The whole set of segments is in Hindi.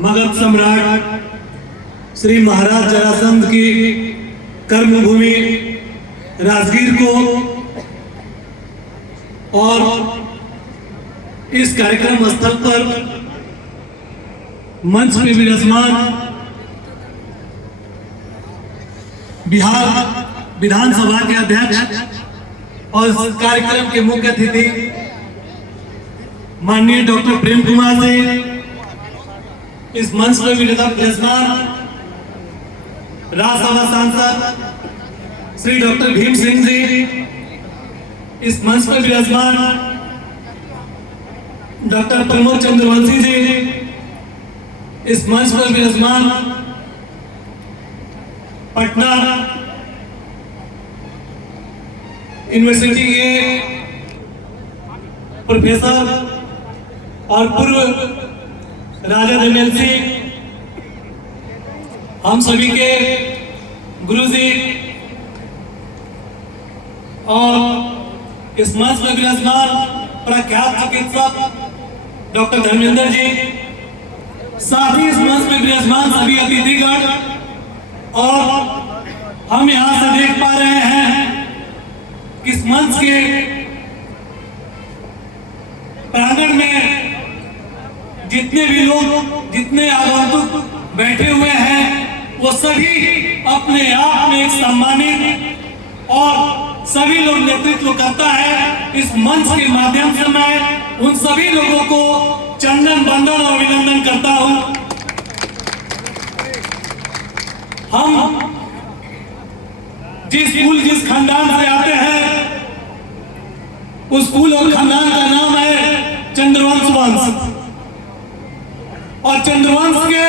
मगध सम्राट श्री महाराज जरासंध की कर्मभूमि राजगीर को और इस कार्यक्रम स्थल पर मंच पे विराजमान बिहार विधानसभा के अध्यक्ष और इस कार्यक्रम के मुख्य अतिथि माननीय डॉक्टर प्रेम कुमार जी, इस मंच पर विराजमान राज्यसभा सांसद श्री डॉक्टर भीम सिंह जी, इस मंच पर विराजमान डॉक्टर प्रमोद चंद्रवंशी जी, इस मंच पर विराजमान पटना यूनिवर्सिटी के प्रोफेसर और पूर्व राजद एमएलसी, हम सभी के गुरुजी और इस मंच पर विराजमान प्रख्यात चिकित्सक डॉक्टर धर्मेंद्र जी, साथ ही इस मंच में विराजमान सभी अतिथिगण, और हम यहां से देख पा रहे हैं कि इस मंच के प्रांगण में जितने भी लोग, जितने आगंतुक बैठे हुए हैं, वो सभी अपने आप में एक सम्मानित और सभी लोग नेतृत्व करता है। इस मंच के माध्यम से मैं उन सभी लोगों को चंदन बंदन और अभिनंदन करता हूं। हम जिस कुल जिस खानदान से आते हैं, उस कुल और खानदान का नाम है चंद्रवंश वंश, और चंद्रवंश के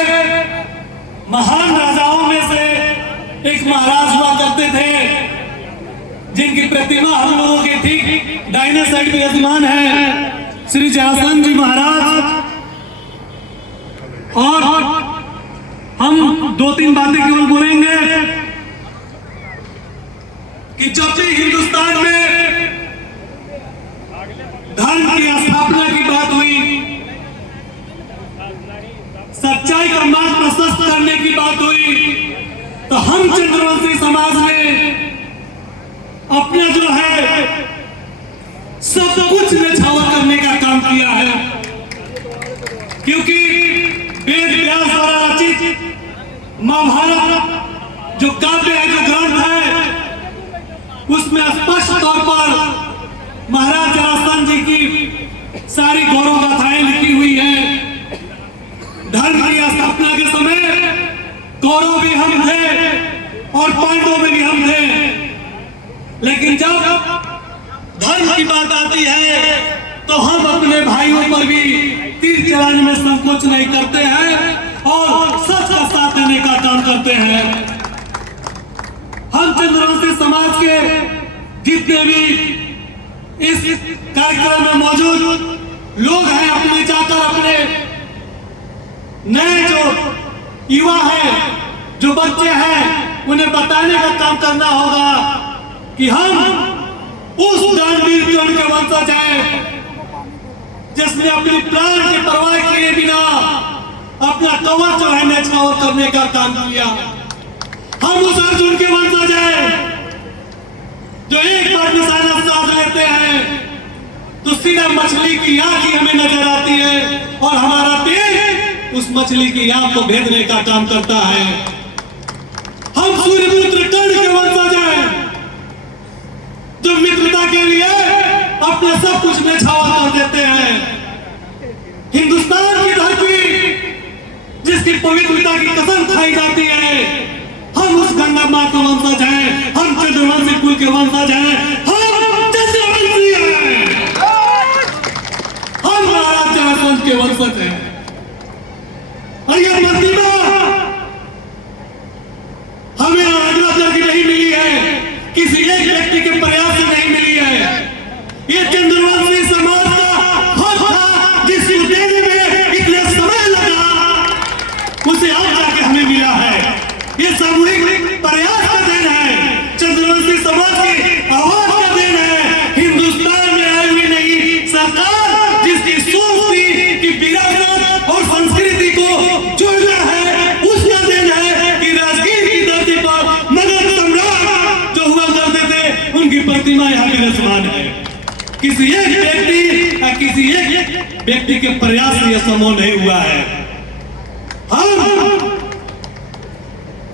महान राजाओं में से एक महाराज हुआ करते थे, जिनकी प्रतिमा हम लोगों के ठीक दाहिने साइड में विराजमान है, श्री जरासंध जी महाराज। और हम दो तीन बातें केवल बोलेंगे कि जब भी हिंदुस्तान में धर्म की स्थापना की बात हुई, सच्चाई का मार्ग प्रशस्त करने की बात हुई, तो हम चंद्रवंशी समाज ने अपना जो है सब कुछ निछावर करने का काम किया है, क्योंकि वेद व्यास द्वारा रचित महाभारत जो काव्य है, जो ग्रंथ है, उसमें स्पष्ट तौर पर महाराज जरासंध जी की सारी गौरव गाथाएं लिखी हुई है। धर्म की स्थापना के समय कौरव भी हम थे और पांडवों में भी हम थे, लेकिन जब धर्म की बात आती है तो हम अपने भाइयों पर भी तीर चलाने में संकोच नहीं करते हैं और सच का साथ देने का काम करते हैं। हम चंद्रवंशी समाज के जितने भी इस कार्यक्रम में मौजूद लोग हैं, अपने जाकर अपने नए जो युवा हैं, जो बच्चे हैं, उन्हें बताने का काम करना होगा कि हम उस दानवीर कर्ण के वंशज हैं, जिसने अपनी प्राण की परवाह किए बिना अपना कवच और न्यौछावर करने का काम किया। हम उस अर्जुन के वंशज हैं जो एक बार निशाना साध लेते हैं तो सीधा मछली की आंख ही हमें नजर आती है, और हमारा तेज उस मछली की आंख को भेदने का काम करता है। हम सूर्यपुत्र कर्ण के वंशज हैं जो मित्रता के लिए अपने सब कुछ न्यौछावर कर देते हैं। हिंदुस्तान की धरती जिसकी पवित्रता की कसम खाई जाती है, हम उस गंगा मां के वंशज हैं, हम चंद्रवंशी कुल के वंशज हैं, हम चंद्रवंशी हैं, हम महाराज जरासंध के वंशज हैं। और यह प्रतिभा हमें आज्ञा की नहीं मिली है, किसी एक व्यक्ति के प्रयास से नहीं मिली है। ये चंद्रवंशी समाज का हक था, जिसको देने में इतना समय लगा, उसे आज जाके हमें मिला है। ये सामूहिक प्रयास का देन है, चंद्रवंशी समाज की आवाज का देन है। हिंदुस्तान में आई हुई नई सरकार जिसकी सोच थी कि विरासत किसी एक व्यक्ति या किसी एक व्यक्ति के प्रयास से यह संभव नहीं हुआ है। हम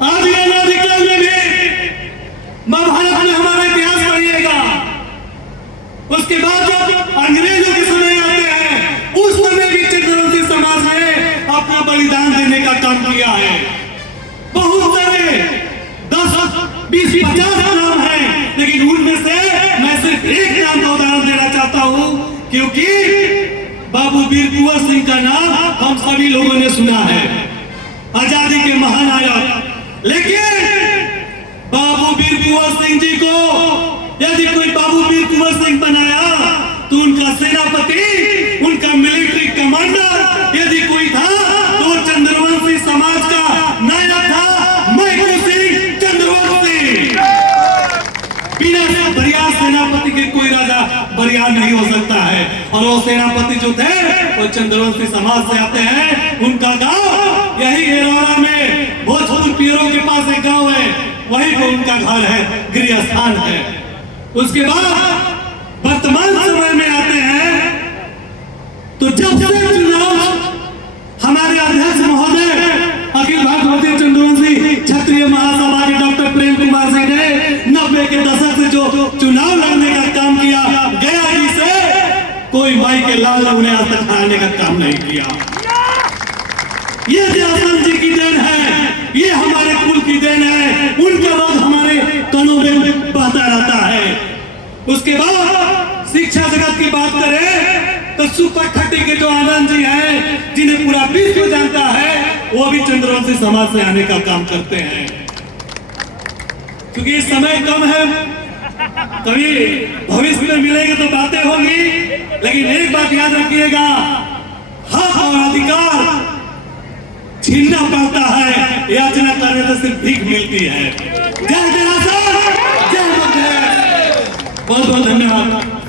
आदि अनादिकाल में भी महाभारत में हमारा इतिहास पढ़िएगा, उसके बाद जब अंग्रेजों के समय आते हैं, उस समय भी चंद्रवंशी समाज ने अपना बलिदान देने का काम किया है। बहुत सारे 10, 20, 50 नाम हैं, लेकिन उनमें से मैं सिर्फ एक नाम का उदाहरण देना चाहता हूं, क्योंकि बाबू वीर कुंवर सिंह का नाम हम सभी लोगों ने सुना है, आजादी के महानायक। लेकिन बाबू वीर कुंवर सिंह जी को यदि कोई बाबू वीर कुंवर सिंह बनाया तो उनका सेनापति, उनका मिलिट्री कमांडर यदि कोई था तो चंद्रवंशी समाज का नायक था महबूब सिंह चंद्रवंशी। बिना बरियार सेनापति के कोई राजा बरियार नहीं हो सकता है। और वो सेनापति जो थे वो चंद्रवंशी समाज से आते हैं। उनका गांव यही एरोरा में भोजपुर पीरों के पास एक गांव है, वहीं पर उनका घर है, गृह स्थान है। उसके बाद वर्तमान समय में आते हैं तो जब से चुनाव हमारे अध्यक्ष महोदय अखिल भारतीय चंद्रवंशी क्षत्रिय महासभा के डॉक्टर प्रेम कुमार सिंह ने 90 के दशक से जो चुनाव लड़ने का काम किया, गया जी से कोई माई के लाल ने उन्हें आज तक हराने का काम नहीं किया। ये जयसन जी की देन है, ये हमारे कुल की देन है, उनका रोज हमारे कानों में बहता रहता है। उसके बाद शिक्षा जगत की बात करें तो सुपर 30 के जो आनंद जी हैं, जिन्हें पूरा विश्व जानता है, वो भी चंद्रवंशी समाज से आने का काम करते हैं। क्योंकि समय कम है, कभी भविष्य में मिलेंगे तो बातें होंगी, लेकिन एक बात याद रखिएगा, हक और अधिकार छीनना पड़ता है, याचना करने से सिर्फ भीख मिलती है। जय जनार्दन, जय बहुत बहुत धन्यवाद।